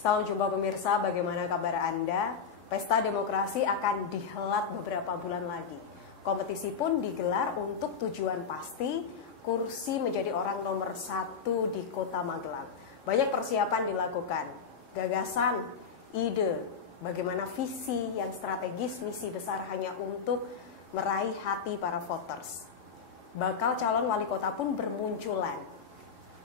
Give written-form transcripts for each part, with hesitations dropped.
Salam jumpa pemirsa, bagaimana kabar Anda? Pesta demokrasi akan dihelat beberapa bulan lagi. Kompetisi pun digelar untuk tujuan pasti, kursi menjadi orang nomor 1 di kota Magelang. Banyak persiapan dilakukan, gagasan, ide, bagaimana visi yang strategis, misi besar hanya untuk meraih hati para voters. Bakal calon wali kota pun bermunculan,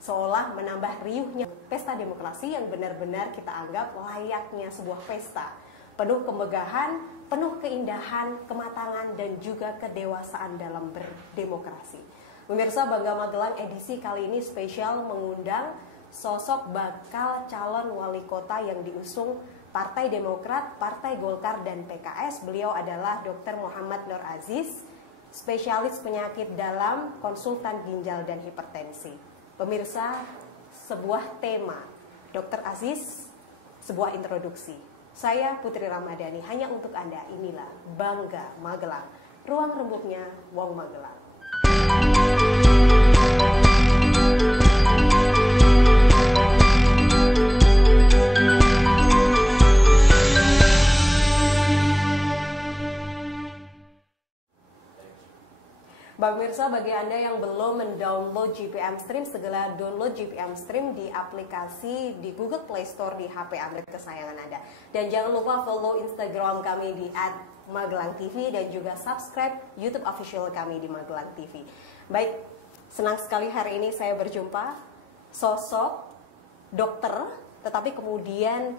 seolah menambah riuhnya pesta demokrasi yang benar-benar kita anggap layaknya sebuah pesta. Penuh kemegahan, penuh keindahan, kematangan, dan juga kedewasaan dalam berdemokrasi. Pemirsa, Bangga Magelang edisi kali ini spesial mengundang sosok bakal calon wali kota yang diusung Partai Demokrat, Partai Golkar, dan PKS. Beliau adalah Dr. Muhammad Nur Aziz, spesialis penyakit dalam, konsultan ginjal dan hipertensi. Pemirsa, sebuah tema, Dr. Aziz, sebuah introduksi. Saya Putri Ramadhani, hanya untuk Anda, inilah Bangga Magelang, ruang rembuknya Wong Magelang. Pemirsa, bagi Anda yang belum mendownload GPM Stream, segera download GPM Stream di aplikasi di Google Play Store di HP Android kesayangan Anda. Dan jangan lupa follow Instagram kami di @magelang_tv dan juga subscribe YouTube official kami di Magelang TV. Baik, senang sekali hari ini saya berjumpa sosok dokter, tetapi kemudian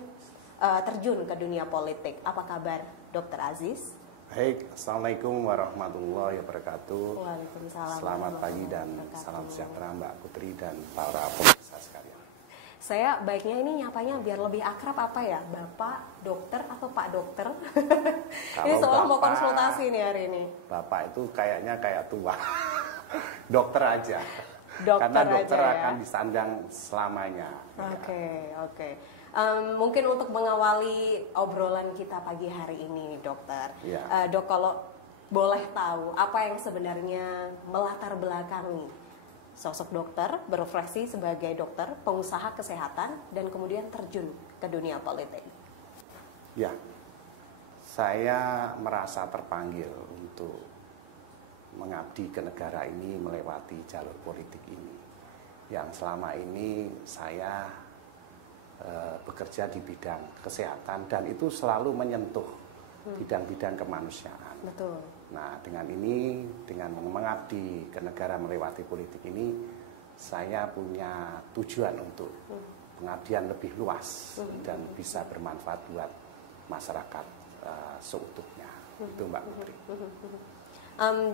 terjun ke dunia politik. Apa kabar, Dr. Aziz? Baik, Assalamualaikum warahmatullahi wabarakatuh. Waalaikumsalam. Selamat pagi dan salam sejahtera Mbak Putri dan para pemirsa sekalian. Saya baiknya ini nyapanya biar lebih akrab apa ya, Bapak Dokter atau Pak Dokter? Ini soal mau konsultasi nih hari ini. Bapak itu kayaknya kayak tua. Dokter aja. Dokter karena dokter aja, akan disandang selamanya. Oke. Mungkin untuk mengawali obrolan kita pagi hari ini, dokter. Ya. Dok, kalau boleh tahu apa yang sebenarnya melatar belakangi sosok dokter berprofesi sebagai dokter, pengusaha kesehatan, dan kemudian terjun ke dunia politik? Ya, saya merasa terpanggil untuk mengabdi ke negara ini melewati jalur politik ini. Yang selama ini saya bekerja di bidang kesehatan dan itu selalu menyentuh bidang-bidang kemanusiaan. Betul. Nah, dengan ini, dengan mengabdi ke negara melewati politik ini, saya punya tujuan untuk pengabdian lebih luas dan bisa bermanfaat buat masyarakat seutuhnya. Itu Mbak Putri.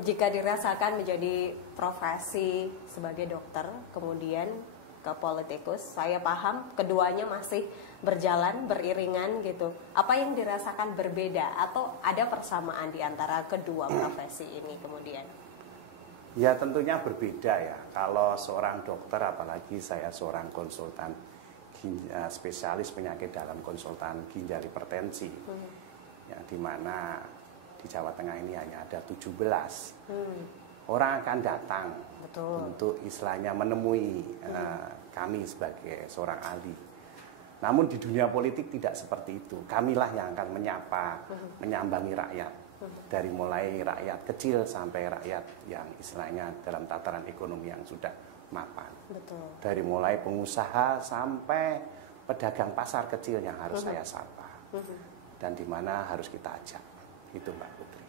Jika dirasakan menjadi profesi sebagai dokter, kemudian ke politikus, saya paham keduanya masih berjalan beriringan gitu. Apa yang dirasakan berbeda atau ada persamaan di antara kedua profesi ini kemudian? Ya tentunya berbeda ya. Kalau seorang dokter, apalagi saya seorang konsultan spesialis penyakit dalam, konsultan ginjal hipertensi, yang dimana di Jawa Tengah ini hanya ada 17. Orang akan datang. Betul. Untuk istilahnya menemui kami sebagai seorang ahli. Namun di dunia politik tidak seperti itu. Kamilah yang akan menyapa, menyambangi rakyat. Dari mulai rakyat kecil sampai rakyat yang istilahnya dalam tataran ekonomi yang sudah mapan. Betul. Dari mulai pengusaha sampai pedagang pasar kecil yang harus saya sapa. Dan di mana harus kita ajak. Itu Mbak Putri.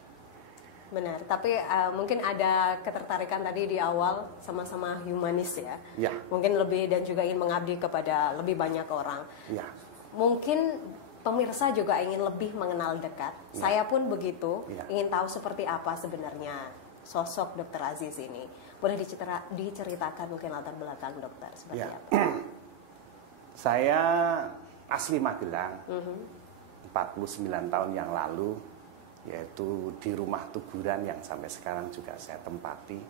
Benar, tapi mungkin ada ketertarikan tadi di awal sama-sama humanis ya. Ya. Mungkin lebih dan juga ingin mengabdi kepada lebih banyak orang. Ya. Mungkin pemirsa juga ingin lebih mengenal dekat. Ya. Saya pun begitu, ingin tahu seperti apa sebenarnya sosok Dr. Aziz ini. Boleh diceritakan mungkin latar belakang dokter seperti apa? Saya asli Magelang, 49 tahun yang lalu. Yaitu di rumah Tuguran yang sampai sekarang juga saya tempati,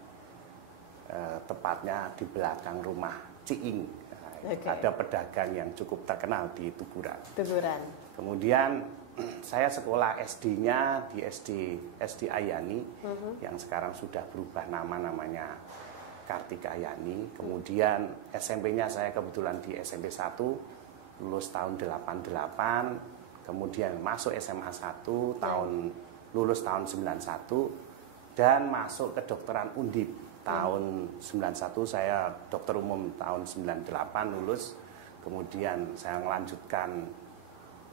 tepatnya di belakang rumah Ciing. Ada pedagang yang cukup terkenal di Tuguran. Kemudian saya sekolah SD-nya di SD Ayani, yang sekarang sudah berubah namanya Kartika Yani. Kemudian SMP-nya saya kebetulan di SMP 1, lulus tahun 88, kemudian masuk SMA 1 tahun lulus tahun 91 dan masuk kedokteran Undip tahun 91. Saya dokter umum tahun 98 lulus, kemudian saya melanjutkan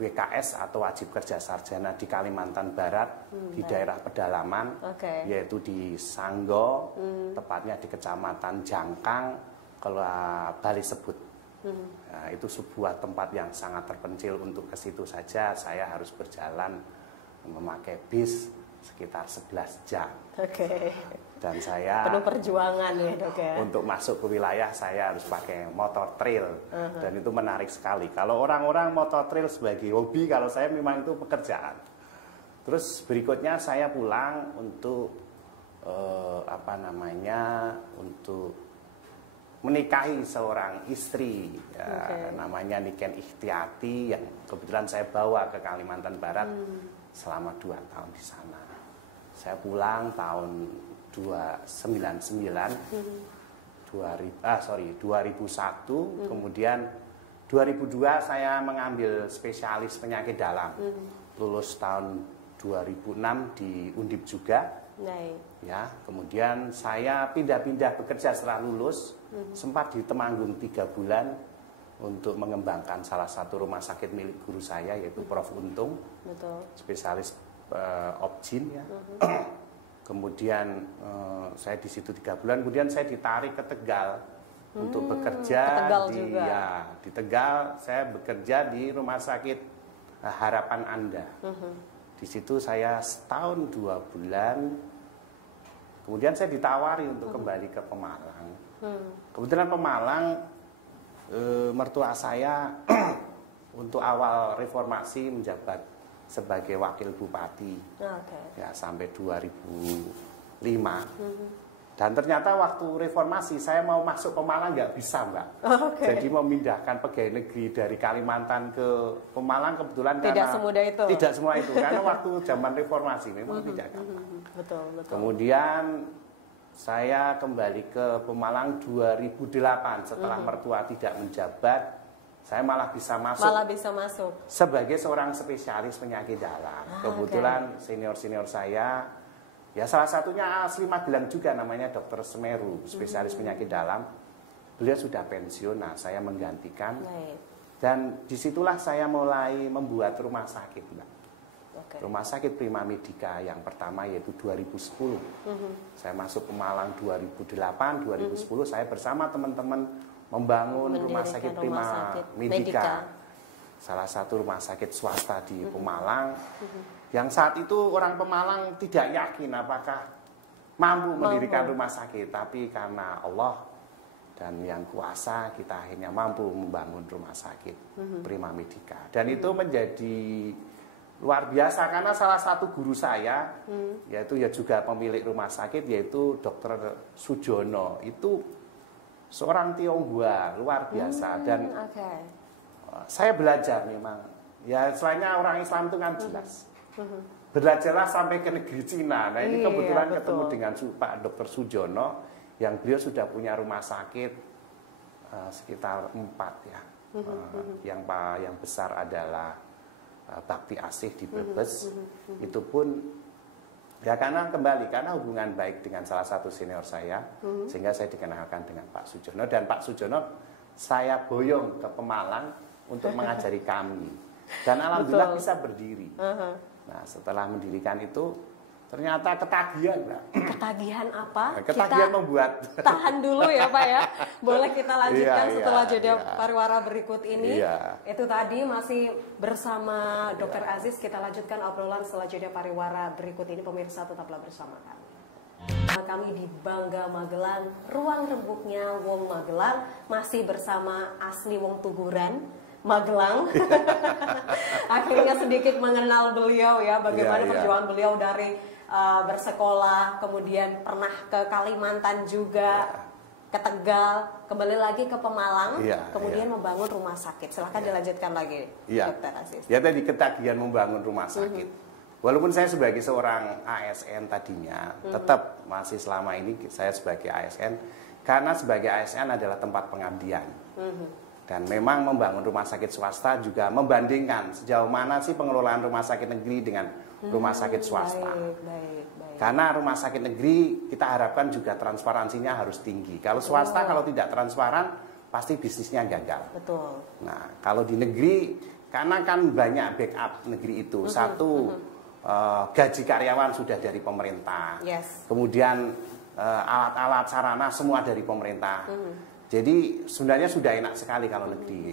WKS atau wajib kerja sarjana di Kalimantan Barat di daerah pedalaman, yaitu di Sanggo, tepatnya di Kecamatan Jangkang, Bali Sebut. Nah, itu sebuah tempat yang sangat terpencil. Untuk ke situ saja saya harus berjalan memakai bis sekitar 11 jam. Dan saya penuh perjuangan ya dok ya. Untuk masuk ke wilayah saya harus pakai motor trail, dan itu menarik sekali. Kalau orang-orang motor trail sebagai hobi, kalau saya memang itu pekerjaan. Terus berikutnya saya pulang untuk untuk menikahi seorang istri, namanya Niken Ikhtiati, yang kebetulan saya bawa ke Kalimantan Barat selama 2 tahun di sana. Saya pulang tahun 2001, kemudian 2002 saya mengambil spesialis penyakit dalam, lulus tahun 2006 di Undip juga. Ya, kemudian saya pindah-pindah bekerja setelah lulus, sempat di Temanggung 3 bulan untuk mengembangkan salah satu rumah sakit milik guru saya, yaitu Prof. Untung, spesialis Obgyn ya. Kemudian saya di situ 3 bulan, kemudian saya ditarik ke Tegal untuk bekerja di Tegal. Saya bekerja di Rumah Sakit Harapan Anda. Di situ saya setahun 2 bulan. Kemudian saya ditawari untuk kembali ke Pemalang. Kebetulan Pemalang, mertua saya untuk awal reformasi menjabat sebagai wakil bupati, ya sampai 2005. Dan ternyata waktu reformasi saya mau masuk Pemalang nggak bisa, Mbak. Jadi memindahkan pegawai negeri dari Kalimantan ke Pemalang kebetulan tidak semudah itu. Tidak semua itu, karena waktu zaman reformasi memang tidak gampang. Kemudian saya kembali ke Pemalang 2008 setelah mertua tidak menjabat. Saya malah bisa masuk sebagai seorang spesialis penyakit dalam. Kebetulan senior-senior saya, ya salah satunya asli Magelang juga, namanya Dr. Semeru, spesialis penyakit dalam. Beliau sudah pensiun, nah saya menggantikan. Dan disitulah saya mulai membuat rumah sakit, Mbak. Rumah sakit Prima Medica yang pertama, yaitu 2010. Saya masuk ke Malang 2008, 2010 saya bersama teman-teman membangun rumah sakit Prima Medica, salah satu rumah sakit swasta di Pemalang. Yang saat itu orang Pemalang tidak yakin apakah mampu mendirikan rumah sakit, tapi karena Allah dan yang kuasa kita akhirnya mampu membangun rumah sakit Prima Medica. Dan itu menjadi luar biasa karena salah satu guru saya, yaitu ya juga pemilik rumah sakit, yaitu Dr. Sujono, itu seorang Tionghoa luar biasa. Dan saya belajar memang, ya selainnya orang Islam itu kan jelas, belajarlah sampai ke negeri Cina. Nah ini kebetulan ketemu dengan Pak Dr. Sujono, yang beliau sudah punya rumah sakit sekitar 4 ya. Yang besar adalah Bakti Asih di Brebes. Itu pun ya karena hubungan baik dengan salah satu senior saya, sehingga saya dikenalkan dengan Pak Sujono. Dan Pak Sujono saya boyong ke Pemalang untuk mengajari kami. Dan alhamdulillah bisa berdiri. Nah setelah mendirikan itu ternyata ketagihan, Mbak. Ketagihan apa? Ketagihan membuat. Tahan dulu ya Pak ya. Boleh kita lanjutkan setelah jeda pariwara berikut ini. Itu tadi masih bersama Dr. Aziz. Kita lanjutkan obrolan setelah jeda pariwara berikut ini. Pemirsa tetaplah bersama kami. Kami di Bangga Magelang, ruang rembuknya Wong Magelang, masih bersama Asli Wong Tuguran Magelang. Akhirnya sedikit mengenal beliau ya, bagaimana perjuangan beliau dari bersekolah, kemudian pernah ke Kalimantan juga, ke Tegal, kembali lagi ke Pemalang, kemudian membangun rumah sakit. Silahkan dilanjutkan lagi, Dr. Aziz. Ya tadi ketagihan membangun rumah sakit. Walaupun saya sebagai seorang ASN tadinya, tetap masih selama ini saya sebagai ASN, karena sebagai ASN adalah tempat pengabdian. Dan memang membangun rumah sakit swasta juga membandingkan sejauh mana sih pengelolaan rumah sakit negeri dengan rumah sakit swasta. Baik. Karena rumah sakit negeri kita harapkan juga transparansinya harus tinggi. Kalau swasta kalau tidak transparan pasti bisnisnya gagal. Betul. Nah, kalau di negeri karena kan banyak backup negeri itu. Satu, gaji karyawan sudah dari pemerintah. Yes. Kemudian alat-alat sarana semua dari pemerintah. Jadi sebenarnya sudah enak sekali kalau negeri.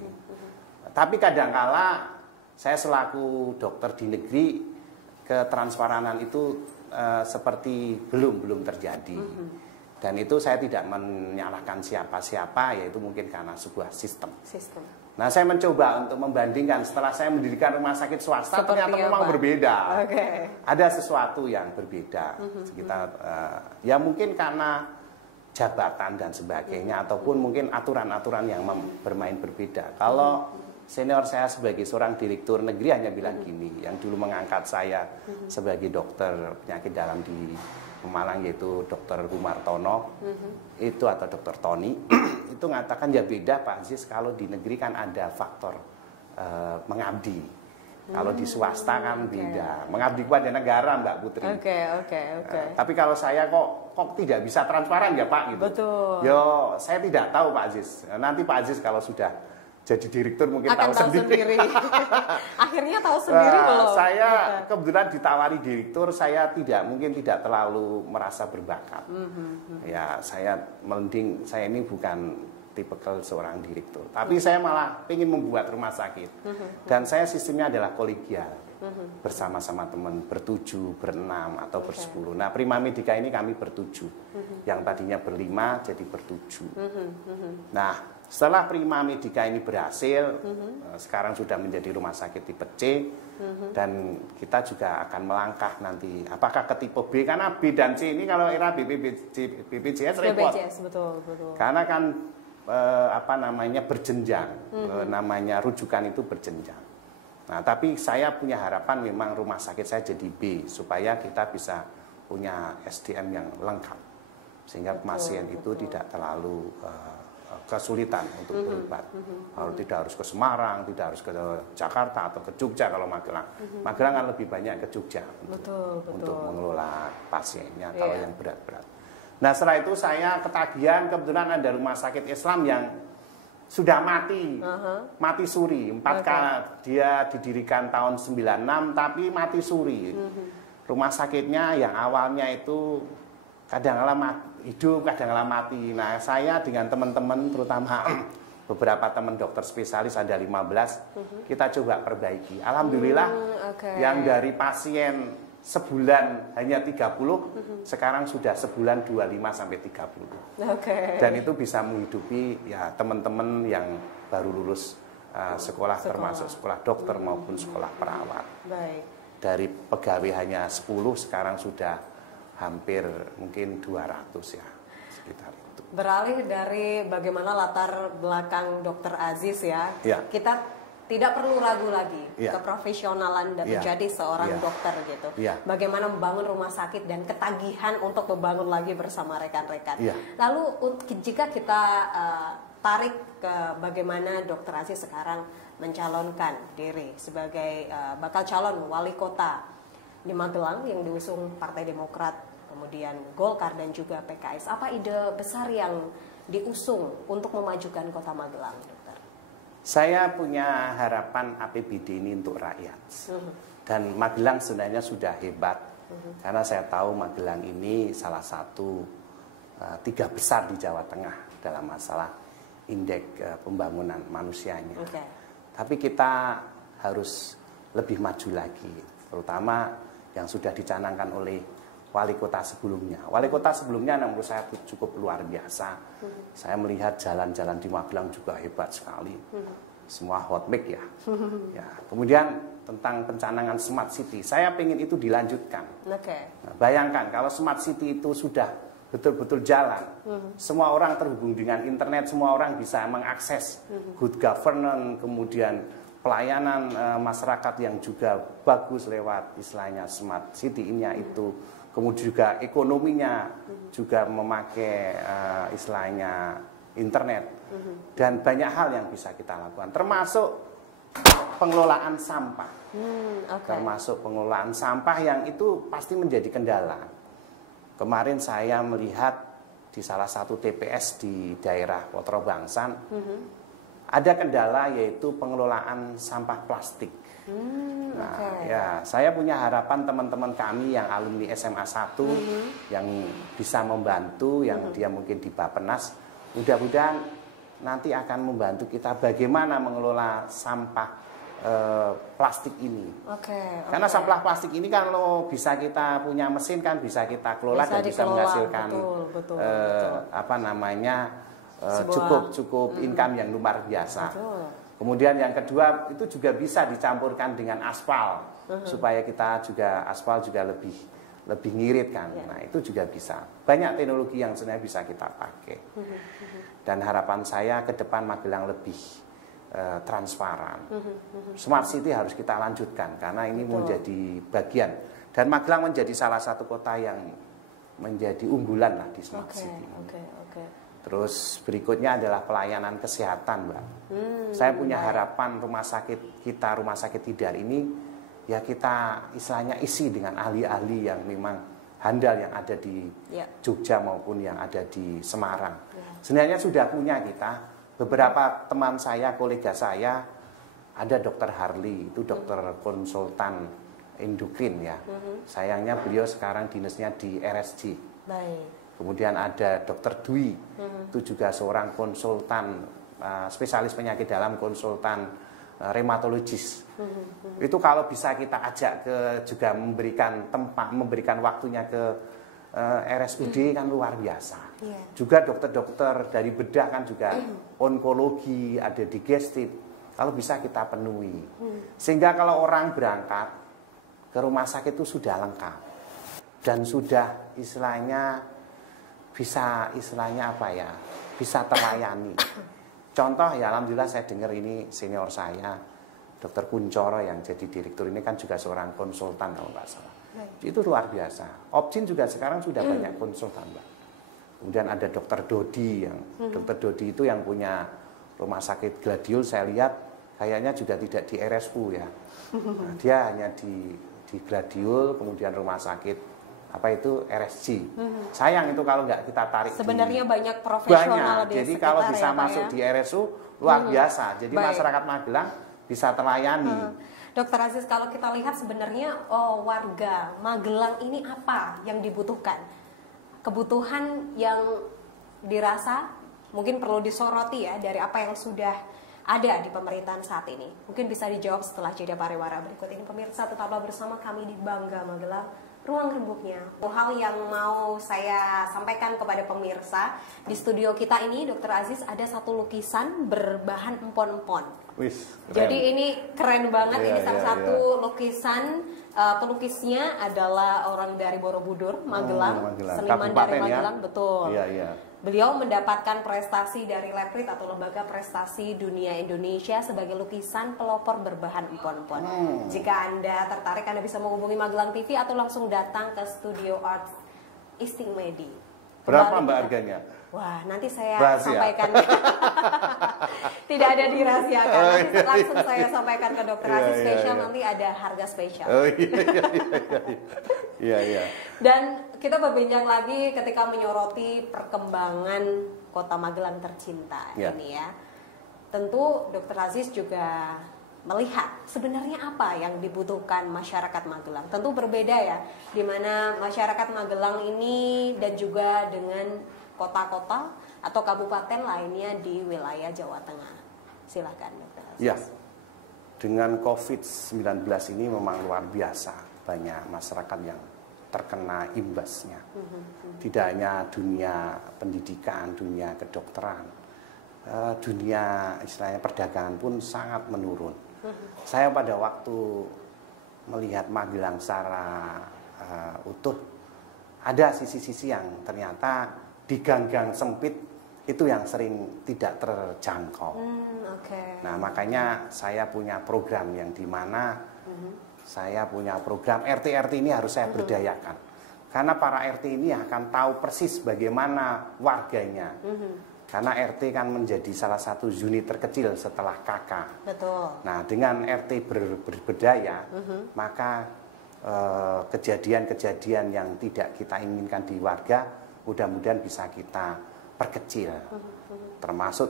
Tapi kadangkala saya selaku dokter di negeri ketransparanan itu seperti belum terjadi. Dan itu saya tidak menyalahkan siapa-siapa, yaitu mungkin karena sebuah sistem. Nah, saya mencoba untuk membandingkan setelah saya mendirikan rumah sakit swasta, ternyata memang berbeda. Ada sesuatu yang berbeda. Sekitar ya mungkin karena jabatan dan sebagainya, ataupun mungkin aturan-aturan yang bermain berbeda. Kalau senior saya sebagai seorang direktur negeri hanya bilang gini, yang dulu mengangkat saya sebagai dokter penyakit dalam di Pemalang, yaitu Dr. Gumartono, itu atau Dr. Tony, itu mengatakan ya beda Pak Aziz, kalau di negeri kan ada faktor mengabdi. Kalau di swasta kan beda. Mengabdi kepada negara, Mbak Putri. Tapi kalau saya kok tidak bisa transparan ya Pak gitu. Betul. Yo, saya tidak tahu Pak Aziz. Nanti Pak Aziz kalau sudah jadi direktur mungkin akan tahu sendiri. Akhirnya tahu sendiri belum? Saya kebetulan ditawari direktur, saya mungkin tidak terlalu merasa berbakat. Ya, saya mending saya ini bukan tipikal seorang direktur. Tapi saya malah ingin membuat rumah sakit. Dan saya sistemnya adalah kolegial. Bersama-sama teman bertujuh, berenam atau bersepuluh. Nah, Prima Medica ini kami bertujuh. Yang tadinya berlima jadi bertujuh. Nah, setelah Prima Medica ini berhasil, sekarang sudah menjadi rumah sakit tipe C, dan kita juga akan melangkah nanti apakah ke tipe B, karena B dan C ini kalau era BPJS repot. Betul. Karena kan berjenjang, namanya rujukan itu berjenjang. Nah, tapi saya punya harapan memang rumah sakit saya jadi B, supaya kita bisa punya SDM yang lengkap, sehingga pasien itu tidak terlalu kesulitan untuk berobat. Tidak harus ke Semarang, tidak harus ke Jakarta atau ke Jogja kalau Magelang. Magelang kan lebih banyak ke Jogja untuk mengelola pasiennya kalau yang berat-berat. Nah, setelah itu saya ketagihan, kebetulan ada rumah sakit Islam yang sudah mati suri. 4 kali dia didirikan tahun 96 tapi mati suri. Rumah sakitnya yang awalnya itu kadang-kala hidup, kadang-kala mati. Nah, saya dengan teman-teman, terutama beberapa teman dokter spesialis, ada 15, kita coba perbaiki. Alhamdulillah, yang dari pasien sebulan hanya 30, sekarang sudah sebulan 25-30. Dan itu bisa menghidupi ya teman-teman yang baru lulus sekolah, termasuk sekolah dokter maupun sekolah perawat. Dari pegawai hanya 10, sekarang sudah hampir mungkin 200 ya, sekitar itu. Beralih dari bagaimana latar belakang Dr. Aziz ya, kita tidak perlu ragu lagi keprofesionalan dan menjadi seorang dokter gitu. Bagaimana membangun rumah sakit dan ketagihan untuk membangun lagi bersama rekan-rekan. Lalu jika kita tarik ke bagaimana Dr. Aziz sekarang mencalonkan diri sebagai bakal calon wali kota di Magelang yang diusung Partai Demokrat, kemudian Golkar dan juga PKS. Apa ide besar yang diusung untuk memajukan kota Magelang, dokter? Saya punya harapan APBD ini untuk rakyat. Dan Magelang sebenarnya sudah hebat. Karena saya tahu Magelang ini salah satu 3 besar di Jawa Tengah dalam masalah indeks pembangunan manusianya. Tapi kita harus lebih maju lagi, terutama yang sudah dicanangkan oleh wali kota sebelumnya. Wali kota sebelumnya menurut saya cukup luar biasa. Saya melihat jalan-jalan di Magelang juga hebat sekali. Semua hot mic ya. Kemudian tentang pencanangan smart city, saya ingin itu dilanjutkan. Nah, bayangkan kalau smart city itu sudah betul-betul jalan, semua orang terhubung dengan internet, semua orang bisa mengakses good governance, kemudian pelayanan masyarakat yang juga bagus lewat istilahnya smart city-nya itu, kemudian juga ekonominya juga memakai istilahnya internet, dan banyak hal yang bisa kita lakukan, termasuk pengelolaan sampah. Termasuk pengelolaan sampah yang itu pasti menjadi kendala. Kemarin saya melihat di salah satu TPS di daerah Potro Bangsan, ada kendala yaitu pengelolaan sampah plastik. Nah, ya, saya punya harapan teman-teman kami yang alumni SMA 1 yang bisa membantu, yang dia mungkin di Bappenas, mudah-mudahan nanti akan membantu kita bagaimana mengelola sampah plastik ini. Karena sampah plastik ini kalau bisa kita punya mesin kan bisa kita kelola dan bisa menghasilkan betul. Apa namanya cukup income yang luar biasa. Kemudian yang kedua itu juga bisa dicampurkan dengan aspal supaya kita juga aspal juga lebih ngirit kan. Nah, itu juga bisa. Banyak teknologi yang sebenarnya bisa kita pakai. Dan harapan saya ke depan Magelang lebih transparan. Smart City harus kita lanjutkan karena ini menjadi bagian, dan Magelang menjadi salah satu kota yang menjadi unggulan lah di Smart City. Terus berikutnya adalah pelayanan kesehatan, Mbak. Saya punya harapan rumah sakit Tidar ini ya kita istilahnya isi dengan ahli-ahli yang memang handal yang ada di Jogja maupun yang ada di Semarang. Sebenarnya sudah punya kita. Beberapa teman saya, kolega saya, ada Dokter Harli, itu dokter konsultan endokrin ya. Sayangnya beliau sekarang dinasnya di RSJ. Kemudian ada Dokter Dwi, itu juga seorang konsultan spesialis penyakit dalam, konsultan reumatologis. Itu kalau bisa kita ajak ke juga memberikan tempat, memberikan waktunya ke RSUD kan luar biasa. Juga dokter-dokter dari bedah kan juga onkologi, ada digestif. Kalau bisa kita penuhi. Sehingga kalau orang berangkat ke rumah sakit itu sudah lengkap. Dan sudah istilahnya bisa bisa terlayani. Contoh ya, alhamdulillah saya dengar ini senior saya, Dokter Kuncoro yang jadi direktur ini kan juga seorang konsultan kalau nggak salah. Itu luar biasa. Opjin juga sekarang sudah banyak konsultan, Mbak. Kemudian ada Dokter Dodi yang Dokter Dodi itu yang punya rumah sakit Gladiol, saya lihat kayaknya juga tidak di RSU ya. Nah, dia hanya di Gladiol, kemudian rumah sakit apa itu RSG. Sayang itu kalau nggak kita tarik. Sebenarnya banyak profesional di Jadi sekitar kalau bisa ya, masuk di RSU luar biasa. Jadi masyarakat Magelang bisa terlayani. Dokter Aziz, kalau kita lihat sebenarnya warga Magelang ini apa yang dibutuhkan? Kebutuhan yang dirasa mungkin perlu disoroti ya dari apa yang sudah ada di pemerintahan saat ini. Mungkin bisa dijawab setelah jeda pariwara berikut ini. Pemirsa, tetaplah bersama kami di Bangga Magelang, ruang rembuknya. Hal yang mau saya sampaikan kepada pemirsa, di studio kita ini Dokter Aziz ada satu lukisan berbahan empon-empon. Jadi ini keren banget. Ini salah satu lukisan, pelukisnya adalah orang dari Borobudur, Magelang, seniman dari Magelang, betul. Beliau mendapatkan prestasi dari Leprit atau Lembaga Prestasi Dunia Indonesia sebagai lukisan pelopor berbahan empon-empon. Jika Anda tertarik, Anda bisa menghubungi Magelang TV atau langsung datang ke Studio Art Istingmedi. Berapa Mbak harganya? Wah, nanti saya sampaikan. Tidak ada dirahasiakan. Nanti langsung saya sampaikan ke Dokter Aziz spesial. Nanti ada harga spesial. Dan kita berbincang lagi ketika menyoroti perkembangan Kota Magelang tercinta ini ya. Tentu Dokter Aziz juga melihat sebenarnya apa yang dibutuhkan masyarakat Magelang. Tentu berbeda ya, di mana masyarakat Magelang ini dan juga dengan kota-kota atau kabupaten lainnya di wilayah Jawa Tengah. Silakan Dokter Aziz. Ya, dengan COVID-19 ini memang luar biasa banyak masyarakat yang terkena imbasnya. Tidak hanya dunia pendidikan, dunia kedokteran, dunia istilahnya perdagangan pun sangat menurun. Saya pada waktu melihat Magelang secara utuh, ada sisi-sisi yang ternyata di gang-gang sempit itu yang sering tidak terjangkau. Nah, makanya saya punya program yang dimana saya punya program RT-RT ini harus saya berdayakan. Karena para RT ini akan tahu persis bagaimana warganya. Karena RT kan menjadi salah satu unit terkecil setelah KK. Betul. Nah, dengan RT berberdaya, maka kejadian-kejadian yang tidak kita inginkan di warga, mudah-mudahan bisa kita perkecil. Termasuk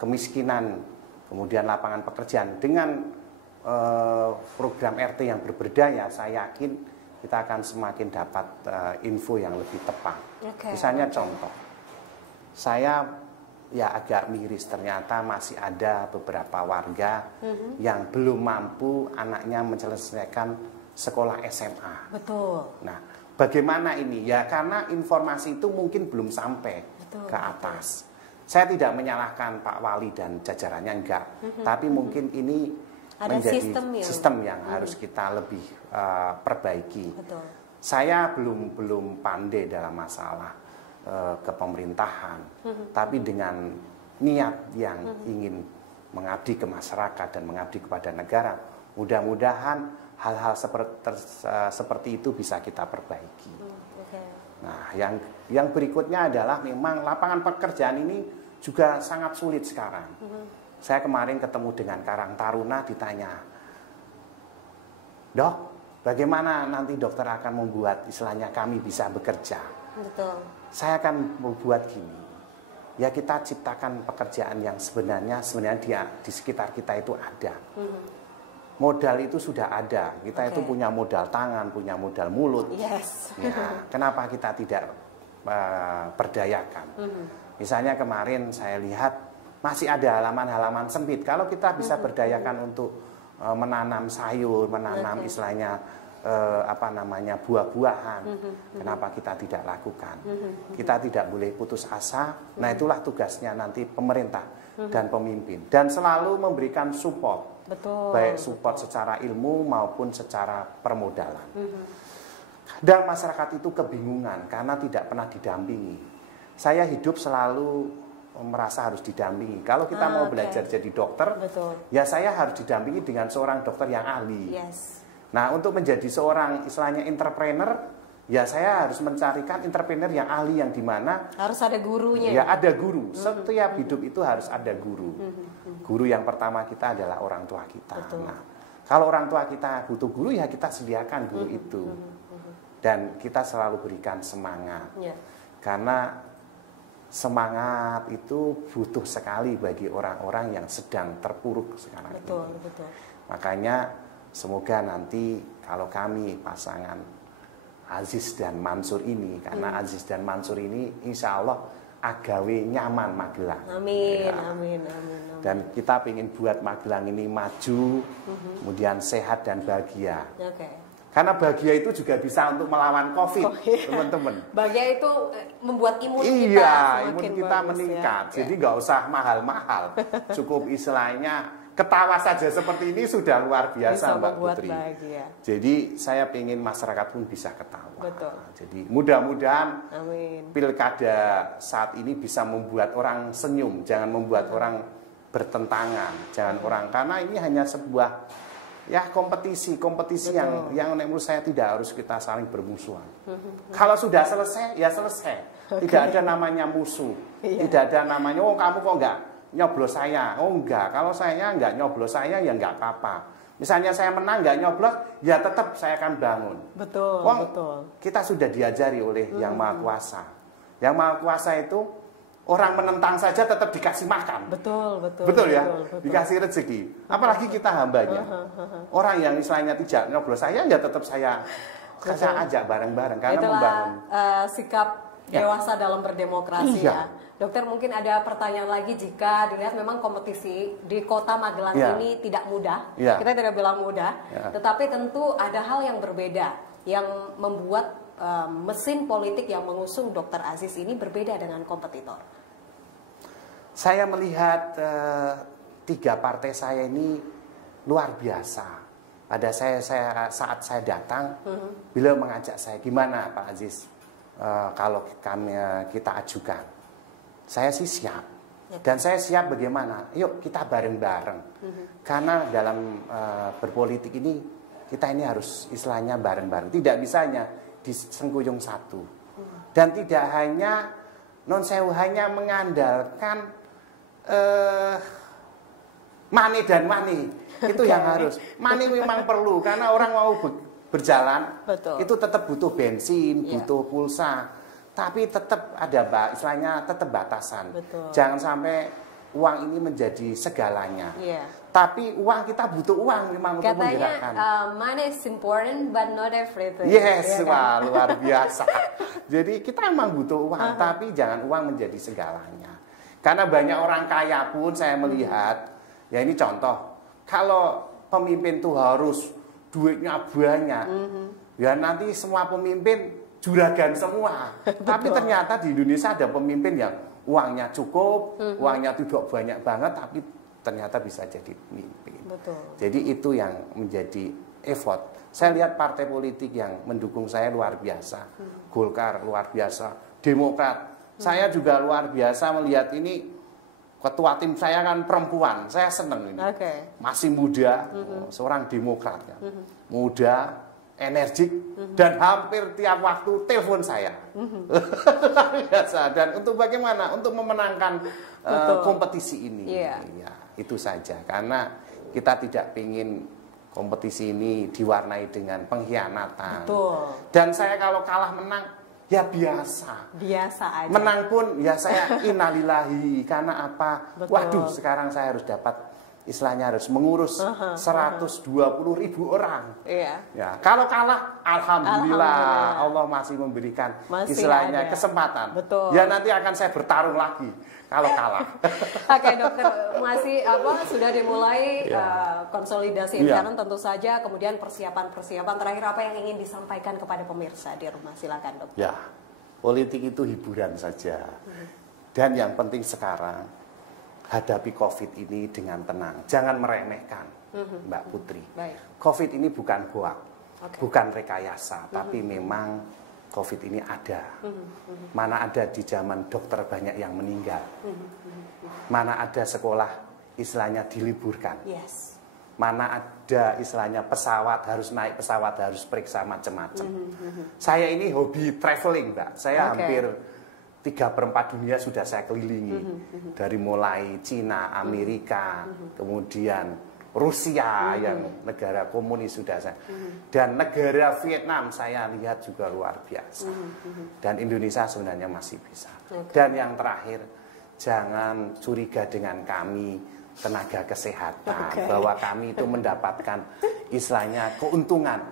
kemiskinan, kemudian lapangan pekerjaan. Dengan program RT yang berberdaya, saya yakin kita akan semakin dapat info yang lebih tepat. Misalnya contoh, saya ya agak miris, ternyata masih ada beberapa warga yang belum mampu anaknya menyelesaikan sekolah SMA. Betul. Nah, bagaimana ini? Ya karena informasi itu mungkin belum sampai ke atas. Saya tidak menyalahkan Pak Wali dan jajarannya, enggak. Tapi mungkin ini ada menjadi sistem yang harus kita lebih perbaiki. Betul. Saya belum pandai dalam masalah kepemerintahan, tapi dengan niat yang ingin mengabdi ke masyarakat dan mengabdi kepada negara, mudah-mudahan hal-hal seperti itu bisa kita perbaiki. Nah, yang berikutnya adalah memang lapangan pekerjaan ini juga sangat sulit sekarang. Saya kemarin ketemu dengan Karang Taruna, ditanya, "Dok, bagaimana nanti dokter akan membuat istilahnya kami bisa bekerja?" Betul. Saya akan membuat gini, ya kita ciptakan pekerjaan yang sebenarnya di sekitar kita itu ada. Modal itu sudah ada, kita itu punya modal tangan, punya modal mulut. Yes. Ya, kenapa kita tidak berdayakan? Misalnya kemarin saya lihat masih ada halaman-halaman sempit. Kalau kita bisa berdayakan untuk menanam sayur, menanam istilahnya buah-buahan, kenapa kita tidak lakukan? Kita tidak boleh putus asa. Nah, itulah tugasnya nanti pemerintah dan pemimpin, dan selalu memberikan support. Betul. Baik support secara ilmu maupun secara permodalan. Dan masyarakat itu kebingungan karena tidak pernah didampingi. Saya hidup selalu merasa harus didampingi. Kalau kita mau belajar jadi dokter, ya saya harus didampingi dengan seorang dokter yang ahli. Yes. Nah, untuk menjadi seorang istilahnya entrepreneur, ya saya harus mencarikan entrepreneur yang ahli, yang dimana harus ada gurunya. Ya ada guru. Setiap hidup itu harus ada guru. Guru yang pertama kita adalah orang tua kita. Nah, kalau orang tua kita butuh guru, ya kita sediakan guru itu. Dan kita selalu berikan semangat. Karena semangat itu butuh sekali bagi orang-orang yang sedang terpuruk sekarang ini. Betul. Makanya semoga nanti kalau kami pasangan Aziz dan Mansur ini, karena Aziz dan Mansur ini insya Allah agawe nyaman Magelang. Amin, ya. amin. Dan kita ingin buat Magelang ini maju, kemudian sehat dan bahagia. Karena bahagia itu juga bisa untuk melawan COVID, teman-teman. Bahagia itu membuat imun kita meningkat. Ya. Jadi nggak usah mahal-mahal, cukup istilahnya ketawa saja seperti ini sudah luar biasa, Mbak Putri. Bahagia. Jadi saya ingin masyarakat pun bisa ketawa. Betul. Jadi mudah-mudahan pilkada saat ini bisa membuat orang senyum, jangan membuat orang bertentangan, jangan orang, karena ini hanya sebuah kompetisi yang menurut saya tidak harus kita saling bermusuhan. Kalau sudah selesai, ya selesai. Tidak ada namanya musuh, tidak ada namanya kamu kok enggak nyoblos saya. Oh enggak, kalau saya enggak nyoblos saya ya enggak apa-apa. Misalnya saya menang enggak nyoblos, ya tetap saya akan bangun. Betul. Kita sudah diajari oleh Yang Maha Kuasa. Yang Maha Kuasa itu orang menentang saja tetap dikasih makan. Betul ya, dikasih rezeki. Apalagi kita hambanya. Orang yang misalnya tidak nyoblos saya, ya tetap saya ajak bareng-bareng karena membangun. Sikap dewasa dalam berdemokrasi ya. Dokter, mungkin ada pertanyaan lagi, jika dilihat memang kompetisi di kota Magelang ini tidak mudah, kita tidak bilang mudah, tetapi tentu ada hal yang berbeda yang membuat mesin politik yang mengusung Dr. Aziz ini berbeda dengan kompetitor. Saya melihat 3 partai saya ini luar biasa. Pada saat saya datang, beliau mengajak saya, gimana Pak Aziz kalau kita ajukan? Saya sih siap. Dan saya siap bagaimana? Yuk kita bareng-bareng. Karena dalam berpolitik ini, kita ini harus istilahnya bareng-bareng. Tidak bisa hanya di sengkuyung satu. Dan tidak hanya non sewu hanya mengandalkan money dan money. Itu yang harus. Money memang perlu karena orang mau berjalan. Betul. Itu tetap butuh bensin, butuh pulsa. Tapi tetap ada istilahnya tetap batasan. Betul. Jangan sampai uang ini menjadi segalanya. Tapi uang kita butuh uang memang untuk menggerakkan. Money is important but not everything. Yes, wah, luar biasa. Jadi kita memang butuh uang, tapi jangan uang menjadi segalanya. Karena banyak orang kaya pun saya melihat, ya ini contoh, kalau pemimpin tuh harus duitnya banyak, ya nanti semua pemimpin juragan semua. Tapi ternyata di Indonesia ada pemimpin yang uangnya cukup, uangnya tidak banyak banget, tapi ternyata bisa jadi pemimpin. Betul. Jadi itu yang menjadi effort. Saya lihat partai politik yang mendukung saya luar biasa. Golkar luar biasa, Demokrat. Saya juga luar biasa melihat ini, ketua tim saya kan perempuan, saya senang ini. Masih muda, seorang Demokrat. Muda, energik, dan hampir tiap waktu telepon saya. Biasa. Dan untuk bagaimana? Untuk memenangkan kompetisi ini. Ya, itu saja. Karena kita tidak ingin kompetisi ini diwarnai dengan pengkhianatan. Dan saya kalau kalah menang, ya biasa. Biasa aja. Menang pun ya saya innalillahi. Karena apa? Waduh, sekarang saya harus dapat, istilahnya harus mengurus 120.000 orang. Ya, kalau kalah, alhamdulillah Allah masih memberikan istilahnya kesempatan. Ya nanti akan saya bertarung lagi kalau kalah. Oke, dokter, masih sudah dimulai konsolidasi intern tentu saja, kemudian persiapan terakhir apa yang ingin disampaikan kepada pemirsa di rumah, silakan dokter. Ya, politik itu hiburan saja. Dan yang penting sekarang hadapi COVID ini dengan tenang. Jangan meremehkan, Mbak Putri. COVID ini bukan hoax, bukan rekayasa, tapi memang COVID ini ada. Mana ada di zaman dokter banyak yang meninggal. Mana ada sekolah istilahnya diliburkan. Mana ada istilahnya pesawat, harus naik pesawat, harus periksa macam-macam. Saya ini hobi traveling, Mbak. Saya hampir 3/4 dunia sudah saya kelilingi. Dari mulai Cina, Amerika, kemudian Rusia yang negara komunis sudah saya. Dan negara Vietnam saya lihat juga luar biasa. Dan Indonesia sebenarnya masih bisa. Dan yang terakhir, jangan curiga dengan kami tenaga kesehatan. Bahwa kami itu mendapatkan istilahnya keuntungan.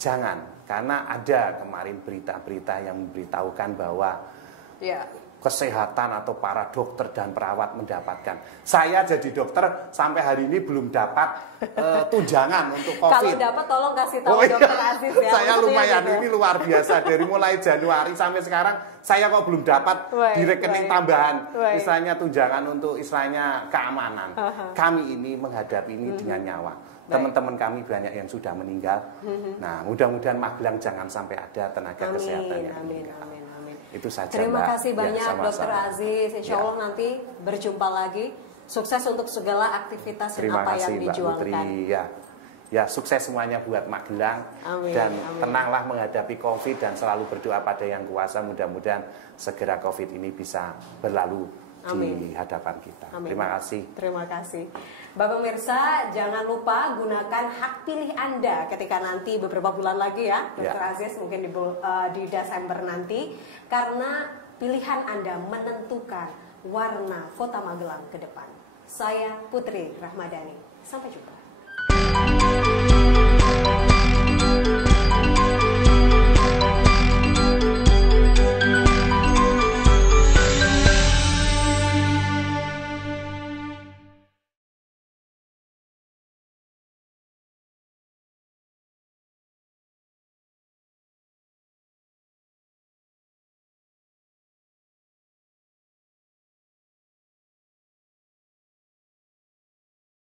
Jangan. Karena ada kemarin berita-berita yang memberitahukan bahwa kesehatan atau para dokter dan perawat mendapatkan. Saya jadi dokter sampai hari ini belum dapat tunjangan untuk COVID. Kalau dapat tolong kasih tahu dokter Aziz ya. Saya lumayan ini luar biasa dari mulai Januari sampai sekarang saya kok belum dapat di rekening tambahan istilahnya tunjangan untuk istilahnya keamanan. Kami ini menghadapi ini dengan nyawa. Teman-teman kami banyak yang sudah meninggal. Nah, mudah-mudahan Magelang jangan sampai ada tenaga kesehatan yang meninggal. Itu saja. Terima kasih banyak Dokter Aziz. Insya Allah nanti berjumpa lagi. Sukses untuk segala aktivitas dan apa yang dijuangkan. Ya, sukses semuanya buat Magelang. Dan tenanglah menghadapi COVID dan selalu berdoa pada Yang Kuasa. Mudah-mudahan segera COVID ini bisa berlalu di hadapan kita. Terima kasih. Terima kasih. Bapak pemirsa, jangan lupa gunakan hak pilih Anda ketika nanti beberapa bulan lagi ya, Dr. Aziz, mungkin di Desember nanti, karena pilihan Anda menentukan warna Kota Magelang ke depan. Saya Putri Rahmadani. Sampai jumpa.